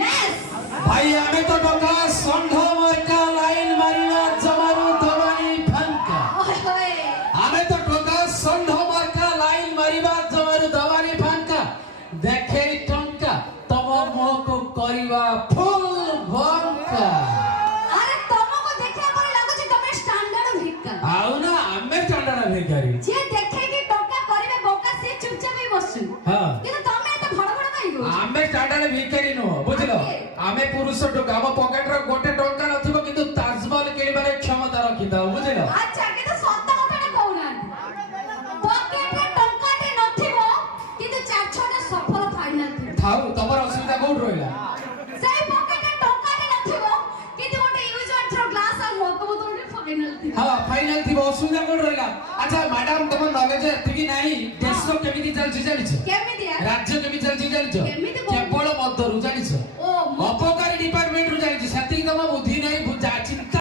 yes भाई आमे तो टंका षंढ मरका लाइन मारिया जमारू दवानी फंका ओए आमे तो टंका षंढ मरका लाइन मारिबा जमारू दवानी फंका देखे टंका तब मुह को करिबा फुल भंका अरे तुमको देखिया परे लागुची तमे स्टैंडर्ड भिक्का आउ ना आमे स्टैंडर्ड भिखारी जे देखे कि टंका करिवे बोका से चुपचाप ही बसु हां কিন্তু তুমি এত বড় বড় কাই গো आमे स्टैंडर्ड भिखारी नो बुझलो आमे पुरुष टंका हम पॉकेट रो गोटे टंका नथिबो किंतु ताजमहल किनिबारे क्षमता रखिता बुझलो আচ্ছা কিন্তু সত্য কথাটা কও না পকেটে টঙ্কাতে নথিবো কিন্তু চার ছটা সফল ফাইনাল থিব थाउ तमर असुविधा कोड रहला সেই পকেটে টঙ্কাতে নথিবো কিন্তু ওটা ইউজ অর থ্রো গ্লাস আর মগ বোতলতে ফাইনাল থিব हां फाइनल थिबो असुविधा कोड रहला अच्छा मैडम तुम नॉलेज एतिकी नाही देश तो केमिति चलछि जानिछ কেমিতি राज्य केमिति चलछि जानिछ केमिति बोल- केवल मधुर जानिछ ও अपकारी डिपार्टमेंट रु जानिछ सेति तम बुद्धि नाही